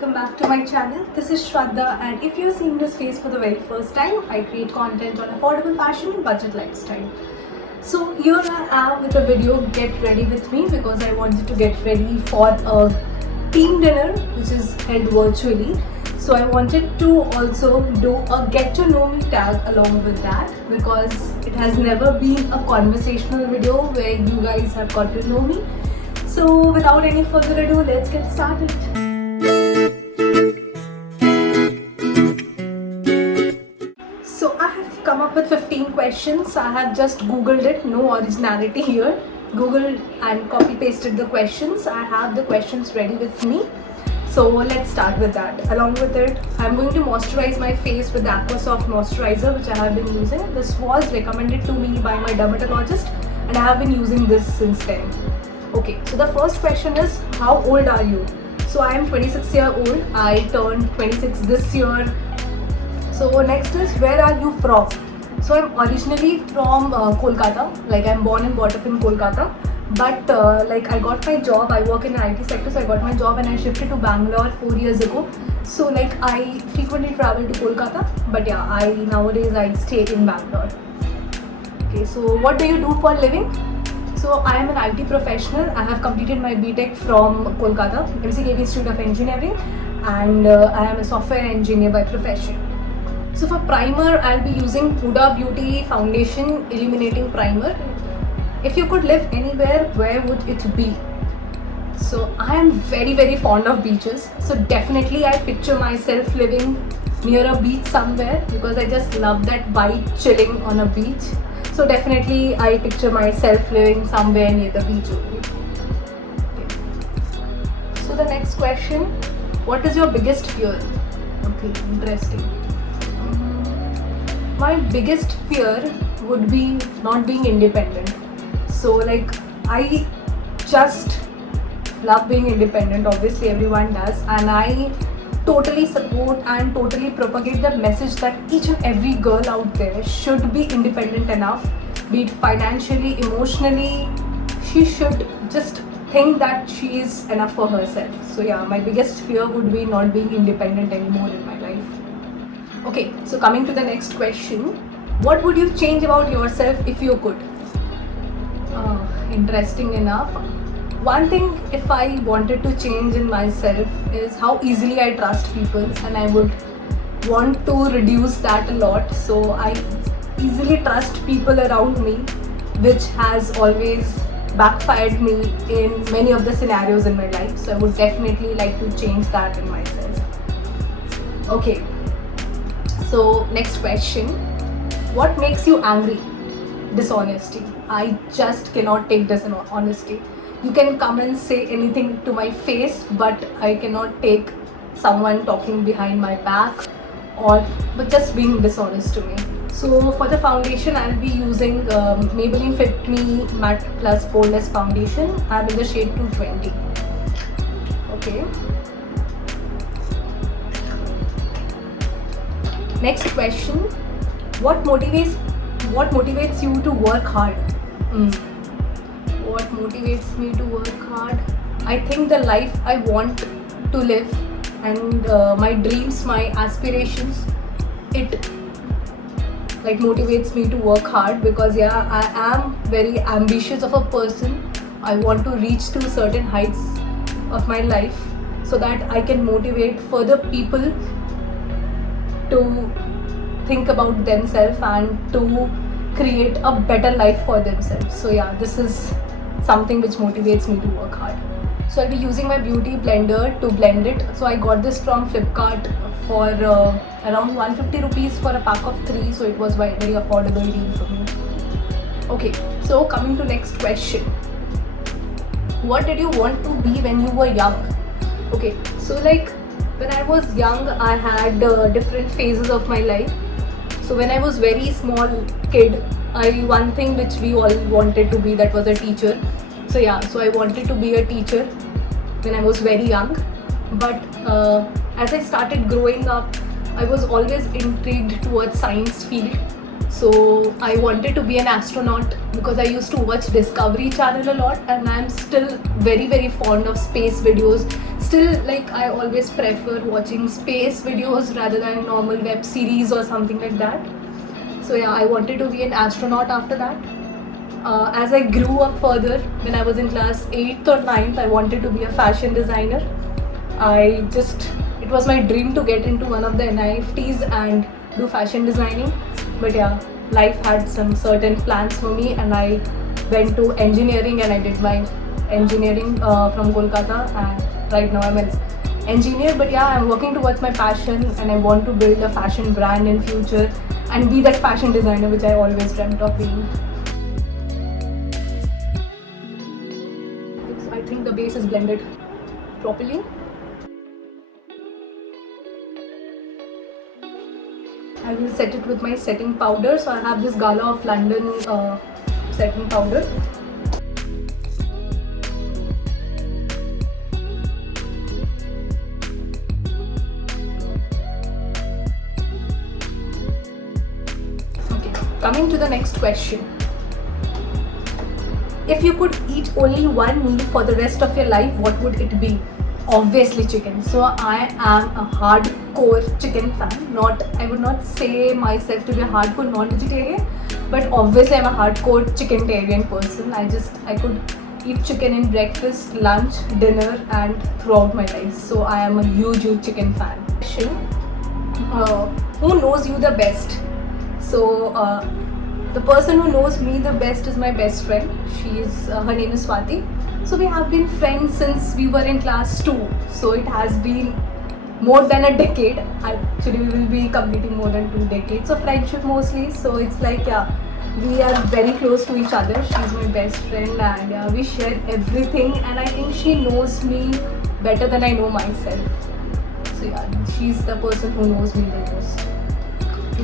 welcome back to my channel. This is Shraddha, and if you're seeing this face for the very first time, I create content on affordable fashion and budget lifestyle. So here I am with a video, get ready with me, because I wanted to get ready for a team dinner which is held virtually. So I wanted to also do a get to know me tag along with that, because it has never been a conversational video where you guys have got to know me. So without any further ado, let's get started. So I have come up with 15 questions. I have just googled it, no originality here. Googled and copy pasted the questions. I have the questions ready with me. So let's start with that. Along with it, I'm going to moisturize my face with the Aquasoft moisturizer, which I have been using. This was recommended to me by my dermatologist and I have been using this since then. Okay, so the first question is, how old are you? So I am 26 years old. I turned 26 this year. So next is, where are you from? So I'm originally from Kolkata. Like, I'm born and brought up in Kolkata. But like, I got my job, I work in the IT sector, so I got my job and I shifted to Bangalore 4 years ago. So like, I frequently travel to Kolkata, but yeah, nowadays I stay in Bangalore. Okay, so what do you do for a living? So I am an IT professional. I have completed my BTech from Kolkata, MCKV Institute of Engineering, and I am a software engineer by profession. So for primer, I'll be using Huda Beauty Foundation Illuminating Primer. If you could live anywhere, where would it be? So I am very fond of beaches. So definitely I picture myself living near a beach somewhere, because I just love that vibe, chilling on a beach. So definitely I picture myself living somewhere near the beach only. Okay. So the next question, what is your biggest fear? Okay, interesting. My biggest fear would be not being independent. So like, I just love being independent, obviously everyone does, and I totally support and totally propagate the message that each and every girl out there should be independent enough, be it financially, emotionally. She should just think that she is enough for herself. So yeah, my biggest fear would be not being independent anymore in my life. Okay, so coming to the next question, what would you change about yourself if you could? Interesting enough. One thing, if I wanted to change in myself, is how easily I trust people, and I would want to reduce that a lot. So I easily trust people around me, which has always backfired me in many of the scenarios in my life. So I would definitely like to change that in myself. Okay, so next question, what makes you angry? Dishonesty. I just cannot take dishonesty. You can come and say anything to my face, but I cannot take someone talking behind my back but just being dishonest to me. So for the foundation, I'll be using Maybelline Fit Me Matte Plus Boldness Foundation. I'm in the shade 220. Okay. Next question, what motivates you to work hard? What motivates me to work hard? I think the life I want to live, and my dreams, my aspirations, it like motivates me to work hard, because yeah, I am very ambitious of a person. I want to reach to certain heights of my life so that I can motivate further people to think about themselves and to create a better life for themselves. So yeah, this is something which motivates me to work hard. So I'll be using my beauty blender to blend it. So I got this from Flipkart for around 150 rupees for a pack of 3. So it was very affordable deal for me. Okay, so coming to next question, what did you want to be when you were young? Okay, so like, when I was young, I had different phases of my life. So when I was very small kid, one thing which we all wanted to be, that was a teacher. So yeah, so I wanted to be a teacher when I was very young. But as I started growing up, I was always intrigued towards science field. So I wanted to be an astronaut, because I used to watch Discovery Channel a lot, and I'm still very fond of space videos, still like I always prefer watching space videos rather than normal web series or something like that. So yeah, I wanted to be an astronaut after that. As I grew up further, when I was in class 8th or 9th, I wanted to be a fashion designer. It was my dream to get into one of the NIFTs and do fashion designing. But yeah, life had some certain plans for me, and I went to engineering and I did my engineering from Kolkata, and right now I'm an engineer. But yeah, I'm working towards my passion, and I want to build a fashion brand in future and be that fashion designer which I always dreamt of being. I think the base is blended properly. I will set it with my setting powder. So I have this Gala of London setting powder. Okay, coming to the next question. If you could eat only one meal for the rest of your life, what would it be? Obviously chicken. So I am a hardcore chicken fan. I would not say myself to be a hardcore non-vegetarian, but obviously I'm a hardcore chickentarian person. I could eat chicken in breakfast, lunch, dinner and throughout my life. So I am a huge chicken fan. Who knows you the best? So the person who knows me the best is my best friend. Her name is Swati. So we have been friends since we were in class 2. So it has been more than a decade. Actually, we will be completing more than 2 decades of friendship mostly. So it's like, yeah, we are very close to each other. She's my best friend, and yeah, we share everything. And I think she knows me better than I know myself. So yeah, she's the person who knows me the most.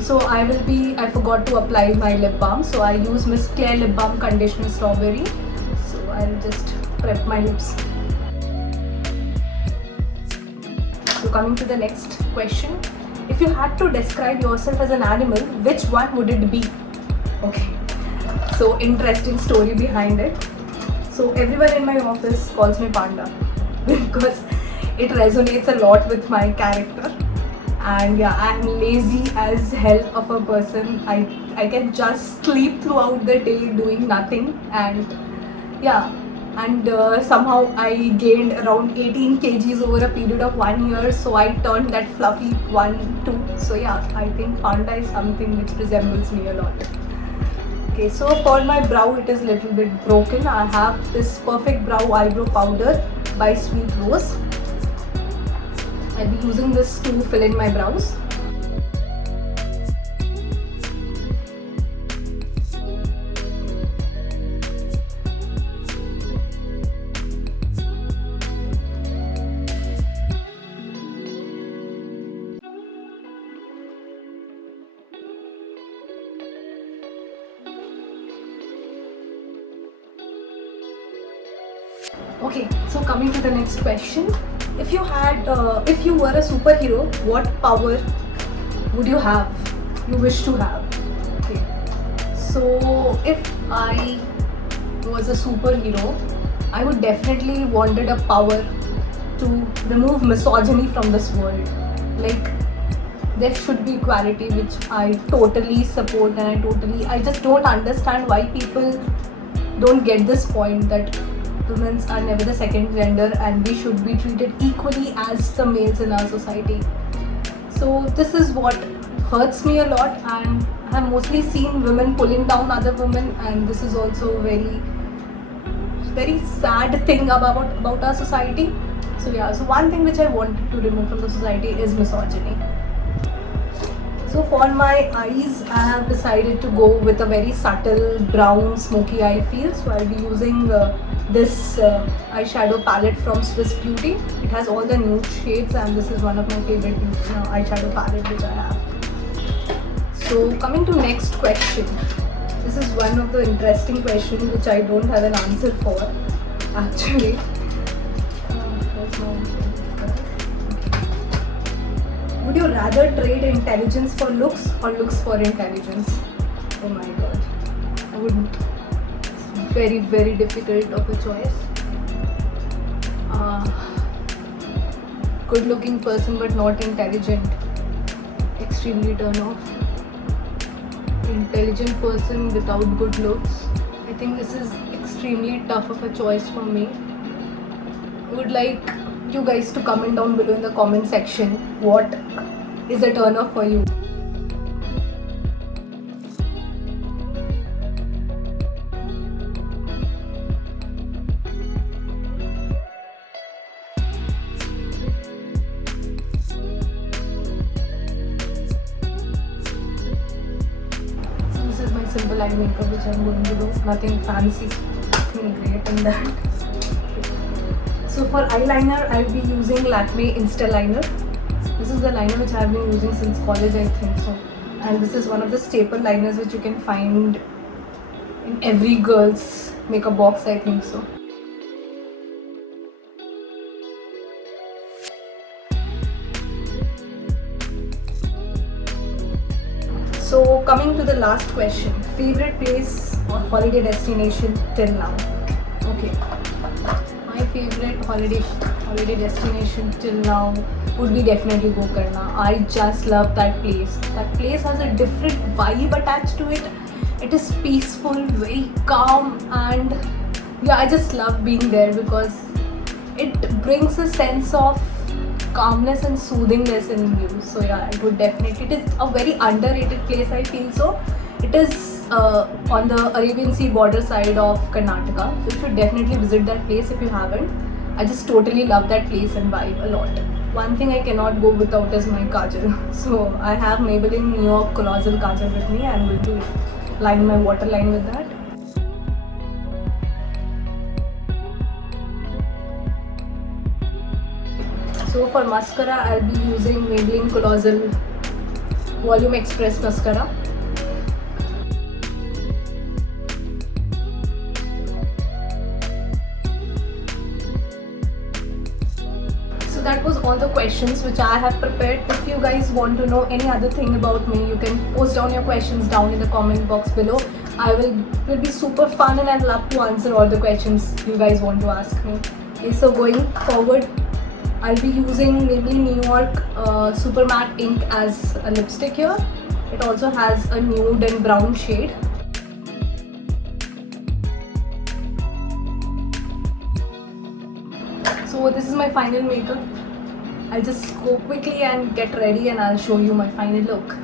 So I forgot to apply my lip balm. So I use Miss Claire Lip Balm Conditioner Strawberry. So I'll just prep my lips. So coming to the next question. If you had to describe yourself as an animal, which one would it be? Okay. So interesting story behind it. So everyone in my office calls me Panda because it resonates a lot with my character. And yeah, I'm lazy as hell of a person. I can just sleep throughout the day doing nothing, and yeah, and somehow I gained around 18 kgs over a period of 1 year, so I turned that fluffy one too. So yeah, I think Panda is something which resembles me a lot. Okay, so for my brow, it is a little bit broken. I have this Perfect Brow Eyebrow Powder by Sweet Rose. I'll be using this to fill in my brows. Okay, so coming to the next question. If you were a superhero, what power would you have? You wish to have? Okay. So if I was a superhero, I would definitely wanted a power to remove misogyny from this world. Like, there should be equality, which I totally support, and I just don't understand why people don't get this point that women are never the second gender and we should be treated equally as the males in our society. So this is what hurts me a lot, and I have mostly seen women pulling down other women, and this is also very sad thing about our society. So yeah, so one thing which I wanted to remove from the society is misogyny. So for my eyes, I have decided to go with a very subtle brown smoky eye feel. So I'll be using this eyeshadow palette from Swiss Beauty. It has all the nude shades, and this is one of my favorite eyeshadow palette which I have. So coming to next question. This is one of the interesting questions which I don't have an answer for actually. Would you rather trade intelligence for looks or looks for intelligence? Oh my god. I wouldn't. It's very, very difficult of a choice. good looking person but not intelligent, extremely turn off. Intelligent person without good looks. I think this is extremely tough of a choice for me. I would like you guys to comment down below in the comment section what is a turn off for you. This is my simple eye makeup which I'm going to do. Nothing fancy, nothing great in that. So for eyeliner, I'll be using Lakme Insta Liner. This is the liner which I've been using since college, I think so. And this is one of the staple liners which you can find in every girl's makeup box, I think so. So coming to the last question, favorite place or holiday destination till now? Okay, my favorite holiday destination till now would be definitely Gokarna. I just love that place. That place has a different vibe attached to it. It is peaceful, very calm, and yeah, I just love being there because it brings a sense of calmness and soothingness in you. So yeah, it would definitely, it is a very underrated place, I feel so. It is on the Arabian Sea border side of Karnataka, so you should definitely visit that place if you haven't. I just totally love that place and vibe a lot. One thing I cannot go without is my kajal. So I have Maybelline New York Colossal Kajal with me. I'm going to line my waterline with that. So for mascara, I'll be using Maybelline Colossal Volume Express Mascara. So that was all the questions which I have prepared. If you guys want to know any other thing about me, you can post down your questions down in the comment box below. It will be super fun and I'd love to answer all the questions you guys want to ask me. Okay, so going forward, I'll be using Maybelline New York Super Matte Ink as a lipstick here. It also has a nude and brown shade. So this is my final makeup. I'll just go quickly and get ready and I'll show you my final look.